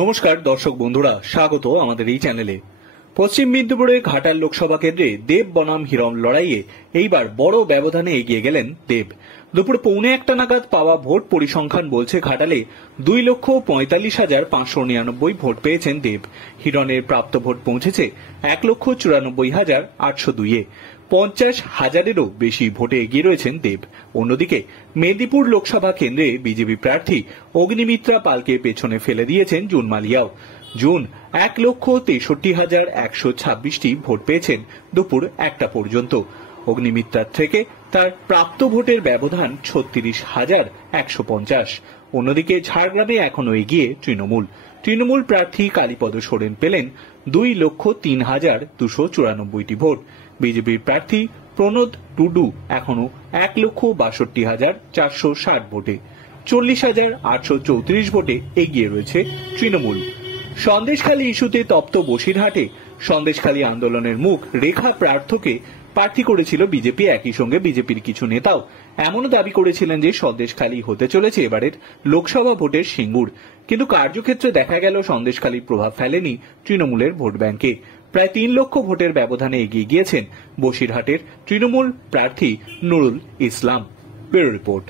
নমস্কার দর্শক বন্ধুরা, স্বাগত আমাদের এই চ্যানেলে। পশ্চিম মেদিনীপুরে ঘাটাল লোকসভা কেন্দ্রে দেব বনাম হিরণ লড়াইয়ে এইবার বড় ব্যবধানে এগিয়ে গেলেন দেব। দুপুর 1:15 নাগাদ পাওয়া ভোট পরিসংখ্যান বলছে ঘাটালে 2,45,599 ভোট পেয়েছেন দেব। হিরণের প্রাপ্ত ভোট পৌঁছেছে 1,94,802-এ। 50,000-এরও বেশি ভোটে এগিয়ে রয়েছেন দেব। অন্যদিকে মেদিনীপুর লোকসভা কেন্দ্রে বিজেপি প্রার্থী অগ্নিমিত্রা পালকে পেছনে ফেলে দিয়েছেন জুন মালিয়াও। জুন 1,63,126টি ভোট পেয়েছেন দুপুর 1টা পর্যন্ত। অগ্নিমিত্রার থেকে তার প্রাপ্ত ভোটের ব্যবধান 36,150। অন্যদিকে ঝাড়গ্রামে এখনো এগিয়ে তৃণমূল প্রার্থী কালীপদ সোরেন পেলেন 2,03,294টি ভোট। বিজেপির প্রার্থী প্রণোদ টুডু এখনো 1,62,460 ভোটে, 40,834 ভোটে এগিয়ে রয়েছে তৃণমূল। সন্দেশখালী ইস্যুতে তপ্ত বসিরহাটে সন্দেশখালী আন্দোলনের মুখ রেখা প্রার্থকে প্রার্থী করেছিল বিজেপি। একই সঙ্গে বিজেপির কিছু নেতাও এমনও দাবি করেছিলেন যে সন্দেশখালী হতে চলেছে এবারের লোকসভা ভোটের সিঙ্গুর। কিন্তু কার্যক্ষেত্রে দেখা গেল সন্দেশখালীর প্রভাব ফেলেনি তৃণমূলের ভোট ব্যাংকে। প্রায় 3 লক্ষ ভোটের ব্যবধানে এগিয়ে গিয়েছেন বসিরহাটের তৃণমূল প্রার্থী নুরুল ইসলাম। Bureau report.